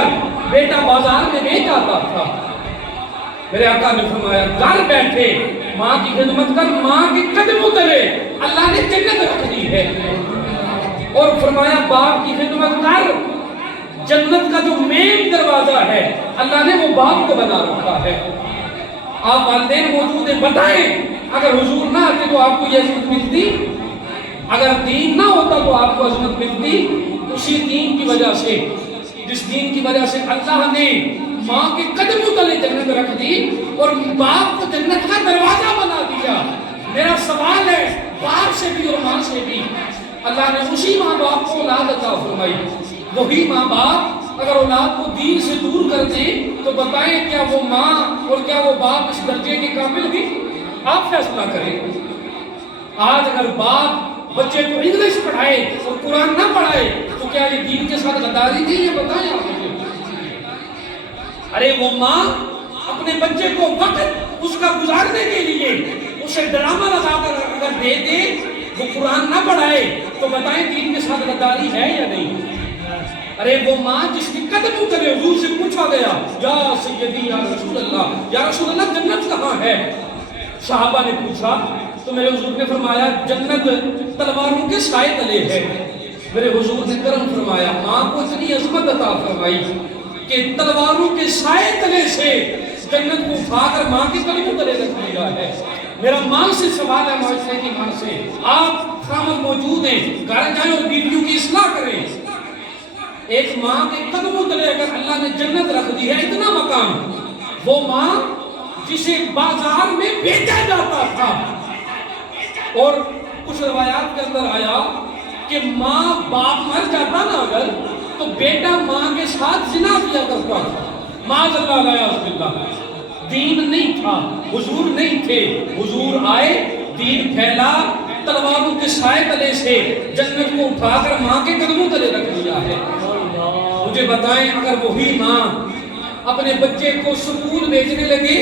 کر بیٹا بازار میں نہیں جاتا تھا. میرے آقا نے فرمایا گھر بیٹھے ماں کی خدمت کر، ماں کے قدموں تلے اللہ نے جنت رکھ دی ہے. اور فرمایا باپ کی خدمت کر، جنت کا جو مین دروازہ ہے اللہ نے وہ باپ کو بنا رکھا ہے. آپ والدین موجود ہیں، بتائیں اگر حضور نہ آتے تو آپ کو یہ عظمت ملتی؟ اگر دین نہ ہوتا تو آپ کو عظمت ملتی؟ اسی دین کی وجہ سے، جس دین کی وجہ سے اللہ نے ماں کے قدموں تلے جنت رکھ دی اور باپ کو جنت کا دروازہ بنا دیا. میرا سوال ہے باپ سے بھی اور ماں سے بھی، اللہ نے اسی ماں باپ کو اولاد عطا فرمائی. وہی ماں باپ اگر اولاد کو دین سے دور کر دیں تو بتائیں کیا وہ ماں اور کیا وہ باپ اس درجے کے قابل بھی؟ آپ فیصلہ کریں. آج اگر باپ بچے کو انگلش پڑھائے اور قرآن نہ پڑھائے تو کیا یہ دین کے ساتھ غداری تھی؟ یہ بتائیں آپ مجھے. ارے وہ ماں اپنے بچے کو وقت اس کا گزارنے کے لیے اسے ڈرامہ لگا کر اگر دے دے، وہ قرآن نہ پڑھائے تو بتائیں دین کے ساتھ غداری ہے یا نہیں؟ ارے وہ ماں جس کی قدموں تلے حضور سے پوچھا گیا یا سیدی یا رسول اللہ جنت کہاں ہے؟ صحابہ نے پوچھا تو میرے حضور نے فرمایا جنت تلواروں کے سائے تلے ہے. میرے حضور نے کرم فرمایا، ماں کو اتنی عظمت عطا فرمائی کہ تلواروں کے سائے تلے سے جنت کو اٹھا کر ماں کے قدموں تلے رکھ دیا ہے. میرا ماں سے سوال ہے، معاشرے کی ماں سے. آپ خامد موجود ہیں، گھر جائیں اور بیویوں کی اصلاح کریں. ایک ماں کے قدموں تلے اگر اللہ نے جنت رکھ دی ہے اتنا مقام، وہ ماں جسے بازار میں بیچا جاتا تھا اور کچھ روایات کے اندر آیا کہ ماں باپ مر جاتا نا اگر تو بیٹا ماں کے ساتھ زنا کیا کرتا تھا. معاذ اللہ لا یعوذ باللہ. دین نہیں تھا، حضور نہیں تھے، حضور آئے، دین پھیلا، تلواروں کے سائے تلے سے جنت کو اٹھا کر ماں کے قدموں تلے رکھ دیا ہے. مجھے بتائیں اگر وہی ماں اپنے بچے کو سکول بھیجنے لگے،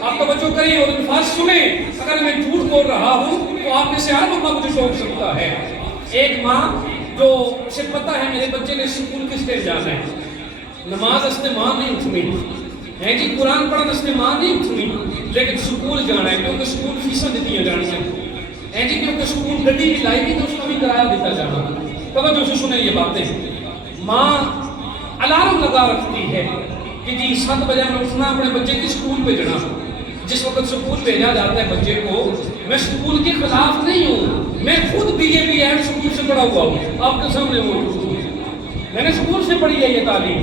آپ توجہ کریں اور الفاظ سنیں، اگر میں جھوٹ بول رہا ہوں تو آپ میں سے ہر بندہ مجھے ٹوک سکتا ہے. ایک ماں جو اسے پتہ ہے میرے بچے نے سکول کس دن جانا ہے، نماز اس نے ماں نہیں اٹھنی ہے جی، قرآن پڑھنا اس نے ماں نہیں اٹھنی، لیکن سکول جانا ہے کیونکہ سکول فیسیں دیتی ہیں جانی ہے جی، کیونکہ سکول گڈی بھی لائی گی تو اس کا بھی کرایہ دیتا جانا. توجہ سے سنیں یہ باتیں. ماں الارم لگا رکھتی ہے کہ جی 7 بجے میں اٹھنا، اپنے بچے کی سکول بھیجنا. جس وقت سکول بھیجا جاتا ہے بچے کو، میں سکول کے خلاف نہیں ہوں، میں خود B A B Ed school سے پڑھا ہوا ہوں، آپ کے سامنے موجود ہوں، میں نے سکول سے پڑھی ہے یہ تعلیم.